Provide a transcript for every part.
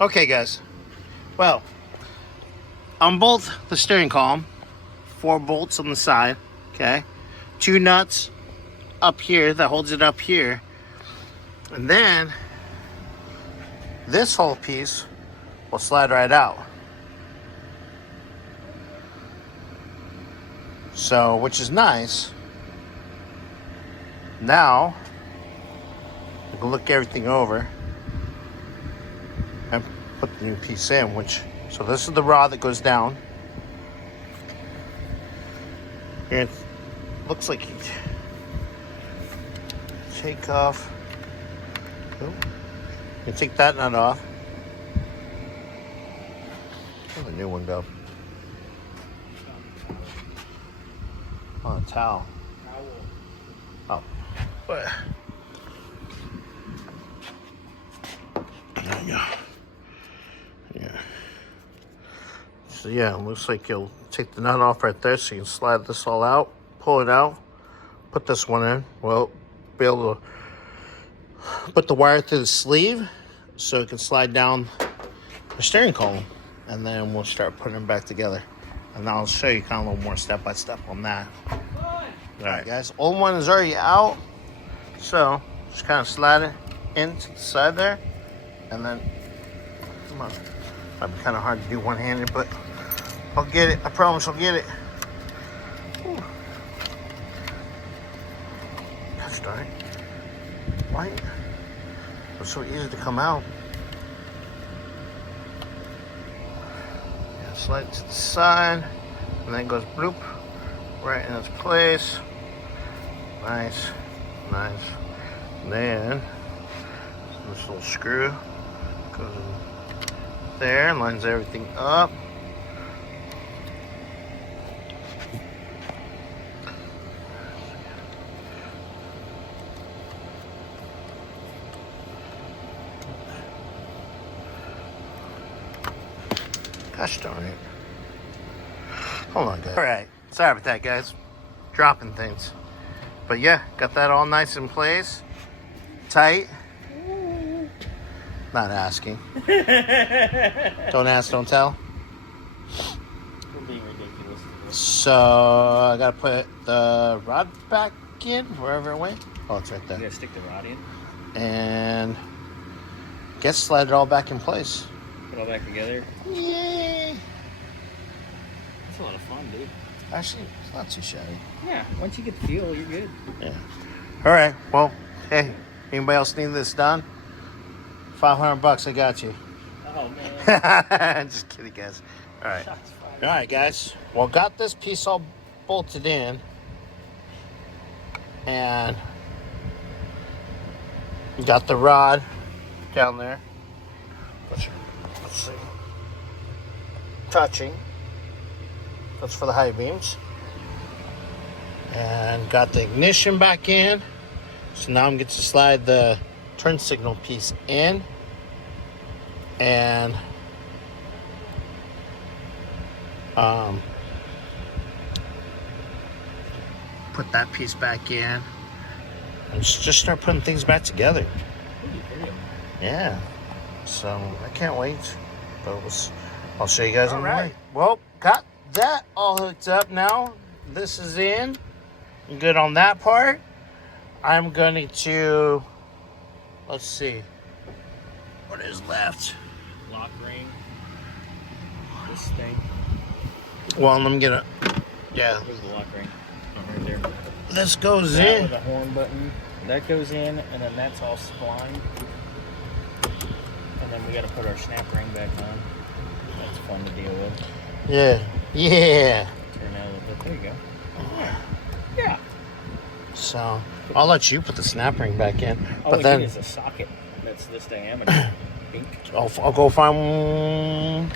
Okay, guys. Well, unbolt the steering column. 4 bolts on the side. Okay. 2 nuts up here that holds it up here. And then this whole piece will slide right out. So, which is nice. Now, we can look everything over and put the new piece in, so this is the rod that goes down. And it looks like you take off. Oh, you take that nut off. Where'd the new one go? Oh, a towel. Oh. There you go. Yeah. So yeah, it looks like you'll take the nut off right there so you can slide this all out, pull it out, put this one in. Well, be able to put the wire through the sleeve so it can slide down the steering column. And then we'll start putting them back together. And I'll show you kind of a little more step-by-step on that. All right, guys, old one is already out. So just kind of slide it into the side there. And then, come on. Might be kind of hard to do one-handed, but I'll get it. I promise I'll get it. Ooh. Gosh darn it. Why? It was so easy to come out. Yeah, slide it to the side. And then it goes bloop. Right in its place. Nice. Nice. And then this little screw goes in there, lines everything up. Gosh darn it. Hold on, guys. All right. Sorry about that, guys. Dropping things. But yeah, got that all nice in place. Tight. Not asking. Don't ask, don't tell. We're being ridiculous. So I gotta put the rod back in wherever it went. Oh, it's right there. You gotta stick the rod in. And slide it all back in place. Put it all back together. Yay! That's a lot of fun, dude. Actually, it's not too shabby. Yeah, once you get the feel, you're good. Yeah. All right. Well, hey, anybody else need this done? $500, I got you. Oh man. Just kidding, guys. All right. All right, guys. Well, got this piece all bolted in, and got the rod down there. Let's see. Touching. That's for the high beams. And got the ignition back in. So now I'm going to slide the turn signal piece in. And put that piece back in. And just start putting things back together. Yeah. So I can't wait. But I'll show you guys on the way. Well, got that all hooked up now. This is in. Good on that part. I'm going to, let's see, what is left? Lock ring. This thing. Well, I'm gonna, yeah. There's the lock ring. Right there. This goes that in. With a horn button. That goes in, and then that's all splined. And then we got to put our snap ring back on. That's fun to deal with. Yeah. Yeah. Turn out a little bit. There you go. Yeah. So I'll let you put the snap ring back in. All but we then need is a socket that's this diameter. Pink. I'll go find one.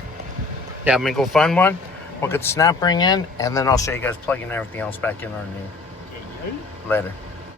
Yeah, I'm gonna go find one. We'll get the snap ring in, and then I'll show you guys plugging everything else back in underneath later.